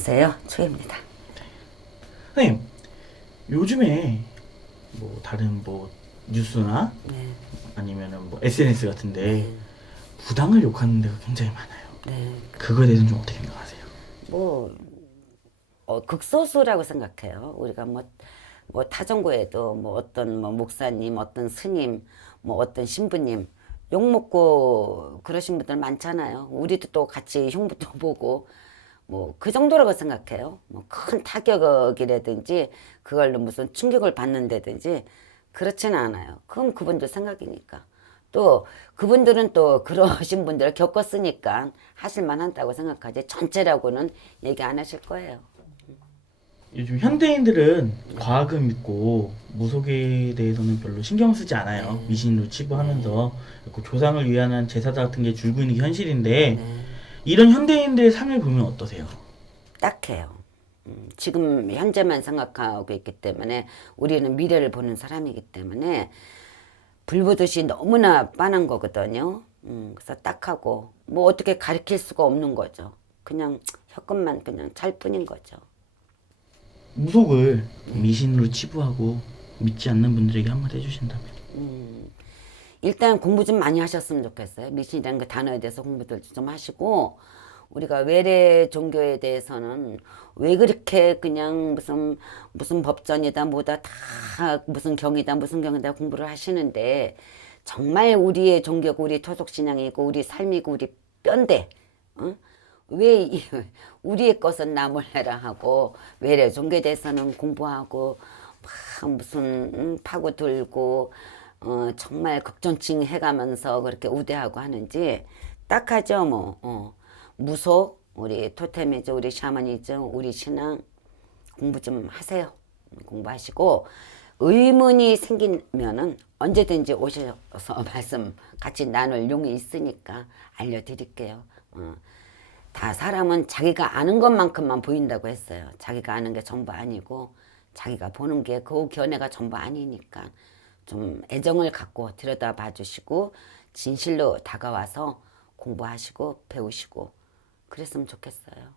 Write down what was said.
안녕하세요. 초입니다. 선생님 요즘에 뭐 다른 뭐 뉴스나 네, 아니면은 뭐 SNS 같은데 네, 부당을 욕하는 데가 굉장히 많아요. 네. 그거에 대해서는 좀 어떻게 생각하세요? 뭐 어, 극소수라고 생각해요. 우리가 뭐, 뭐 타정고에도 뭐 어떤 뭐 목사님, 어떤 스님, 뭐 어떤 신부님 욕 먹고 그러신 분들 많잖아요. 우리도 또 같이 흉부도 보고 뭐 그 정도라고 생각해요. 뭐 큰 타격이라든지 그걸로 무슨 충격을 받는다든지 그렇지는 않아요. 그건 그분들 생각이니까. 또 그분들은 또 그러신 분들을 겪었으니까 하실 만 한다고 생각하지 전체라고는 얘기 안 하실 거예요. 요즘 현대인들은 과학을 믿고 무속에 대해서는 별로 신경 쓰지 않아요. 네. 미신으로 치부하면서 그 조상을 위한 제사다 같은 게 줄고 있는 게 현실인데 네. 이런 현대인들의 삶을 보면 어떠세요? 딱해요. 음, 지금 현재만 생각하고 있기 때문에 우리는 미래를 보는 사람이기 때문에 불보듯이 너무나 빤한 거거든요. 음, 그래서 딱하고 뭐 어떻게 가르칠 수가 없는 거죠. 그냥 혀끝만 그냥 찰 뿐인 거죠. 무속을 미신으로 치부하고 믿지 않는 분들에게 한마디 해주신다면 음, 일단 공부 좀 많이 하셨으면 좋겠어요. 미신이라는 그 단어에 대해서 공부들 좀 하시고 우리가 외래 종교에 대해서는 왜 그렇게 그냥 무슨 무슨 법전이다 뭐다 다 무슨 경이다 무슨 경이다 공부를 하시는데 정말 우리의 종교고 우리 토속 신앙이고 우리 삶이고 우리 뼈인데 어? 왜 이- 우리의 것은 나 몰라라 하고 외래 종교에 대해서는 공부하고 막 무슨 음, 파고 들고 어, 정말 걱정칭 해가면서 그렇게 우대하고 하는지 딱하죠 뭐 어. 무속 우리 토테미즘 우리 샤머니즘 우리 신앙 공부 좀 하세요 공부하시고 의문이 생기면은 언제든지 오셔서 말씀 같이 나눌 용이 있으니까 알려드릴게요 어. 다 사람은 자기가 아는 것만큼만 보인다고 했어요. 자기가 아는 게 전부 아니고 자기가 보는 게 그 견해가 전부 아니니까 좀 애정을 갖고 들여다봐 주시고 진실로 다가와서 공부하시고 배우시고 그랬으면 좋겠어요.